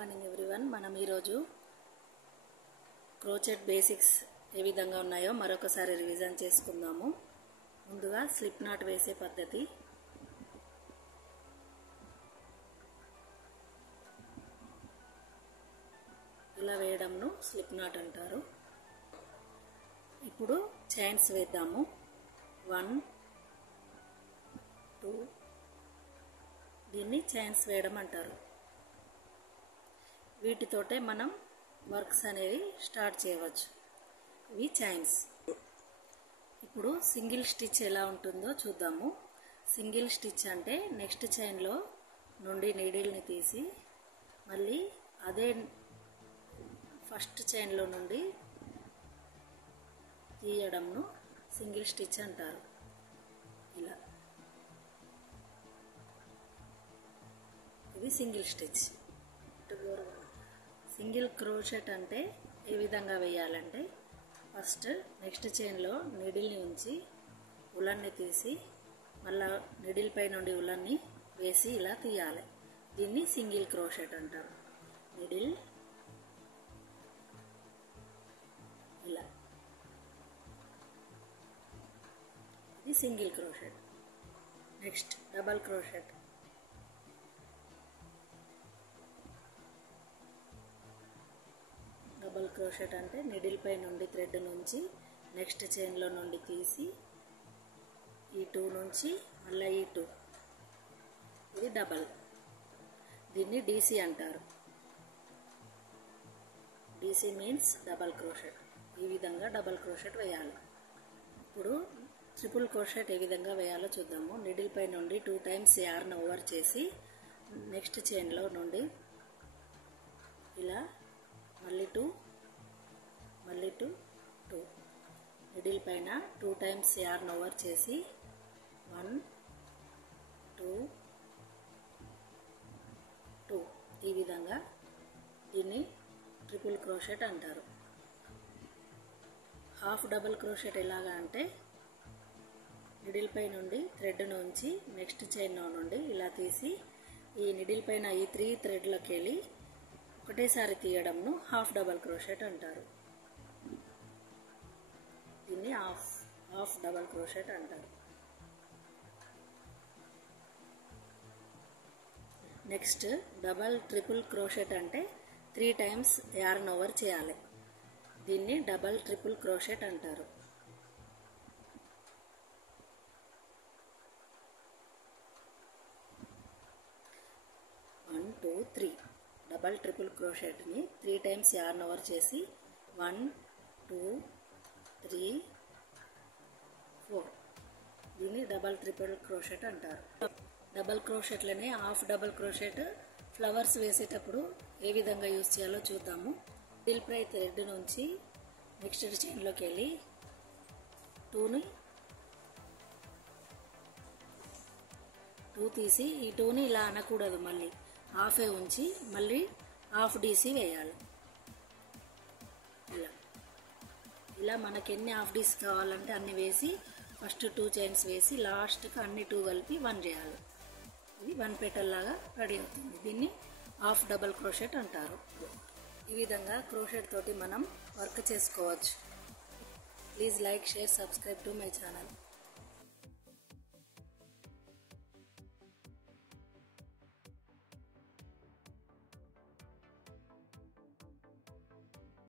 Morning everyone. మనం ఈరోజు crochet basics ఏ విధంగా ఉన్నాయో మరొకసారి రివిజన్ చేసుకుందాము. ముందుగా స్లిప్ నాట్ వేసే పద్ధతి. ఇలా వేయడంను స్లిప్ నాట్ అంటారు. ఇప్పుడు చైన్స్ వేద్దాము. 1 2 దీన్ని చైన్స్ వేయడం అంటారు. వీటితోటే మనం వర్క్స్ అనేవి స్టార్ట్ చేయవచ్చు. ఇవి చైన్స్. ఇప్పుడు సింగిల్ స్టిచ్ ఎలా ఉంటుందో చూద్దాము. సింగిల్ స్టిచ్ అంటే నెక్స్ట్ చైన్లో నుండి నీడిల్ని తీసి మళ్ళీ అదే ఫస్ట్ చైన్లో నుండి తీయడంను సింగిల్ స్టిచ్ అంటారు. ఇలా ఇది సింగిల్ స్టిచ్. సింగిల్ క్రోచెట్ అంటే ఏ విధంగా వేయాలంటే ఫస్ట్ నెక్స్ట్ చైన్లో నీడిల్ని ఉంచి ఉలన్ని తీసి మళ్ళా నీడిల్ పై నుండి ఉలన్ని వేసి ఇలా తీయాలి. దీన్ని సింగిల్ క్రోచెట్ అంటారు. నీడిల్ ఇలా, ఇది single crochet. Next double crochet. Double crochet అంటే నీడిల్ పై నుండి థ్రెడ్ నుంచి నెక్స్ట్ చైన్లో నుండి తీసి ఈ 2 నుంచి మళ్ళీ ఈ 2, ఇది డబల్. దీన్ని డీసీ అంటారు. DC means double crochet. ఈ విధంగా డబల్ క్రోచెట్ వేయాలి. ఇప్పుడు ట్రిపుల్ క్రోచెట్ ఏ విధంగా వేయాలో చూద్దాము. నీడిల్ పై నుండి 2 టైమ్స్ యార్న్ ఓవర్ చేసి నెక్స్ట్ చైన్లో నుండి ఇలా మళ్ళీ 2 మళ్ళీ 2 2 నీడిల్ పైన 2 టైమ్స్ యార్న్ ఓవర్ చేసి 1 2 2 ఈ విధంగా దీన్ని ట్రిపుల్ క్రోచెట్ అంటారు. హాఫ్ డబుల్ క్రోచెట్ ఎలాగా అంటే నీడిల్ పై నుండి థ్రెడ్ నుంచి నెక్స్ట్ చైన్ నుండి ఇలా తీసి ఈ నీడిల్ పైన ఈ 3 థ్రెడ్లకి వెళ్ళి ఒకటేసారి తీయడంను హాఫ్ డబల్ క్రోచెట్ అంటారు. దీన్ని హాఫ్ డబల్ క్రోచెట్ అంటారు. నెక్స్ట్ డబల్ ట్రిపుల్ క్రోచెట్ అంటే 3 టైమ్స్ యార్న్ ఓవర్ చేయాలి. దీన్ని డబల్ ట్రిపుల్ క్రోచెట్ అంటారు. డబల్ ట్రిపుల్ క్రోచెట్ని 3 టైమ్స్ యార్న్ ఓవర్ చేసి 1 2 3 4 దీన్ని డబల్ ట్రిపుల్ క్రోచెట్ అంటారు. డబల్ క్రోచెట్లని హాఫ్ డబల్ క్రోచెట్ ఫ్లవర్స్ వేసేటప్పుడు ఏ విధంగా యూజ్ చేయాలో చూద్దాము. నీడిల్ పై థ్రెడ్ నుంచి నెక్స్ట్ చైన్లోకి వెళ్ళి 2 తీసి ఈ 2ని ఇలా అనకూడదు, మళ్ళీ హాఫే ఉంచి మళ్ళీ హాఫ్ డీసీ వేయాలి. ఇలా మనకి ఎన్ని హాఫ్ డీసీ కావాలంటే అన్ని వేసి ఫస్ట్ 2 చైన్స్ వేసి లాస్ట్కి అన్ని 2 కలిపి 1 చేయాలి. ఇది 1 పెటల్ లాగా రెడీ అవుతుంది. దీన్ని హాఫ్ డబల్ క్రోచెట్ అంటారు. ఈ విధంగా క్రోచెట్ తోటి మనం వర్క్ చేసుకోవచ్చు. Please like, share, subscribe to my channel.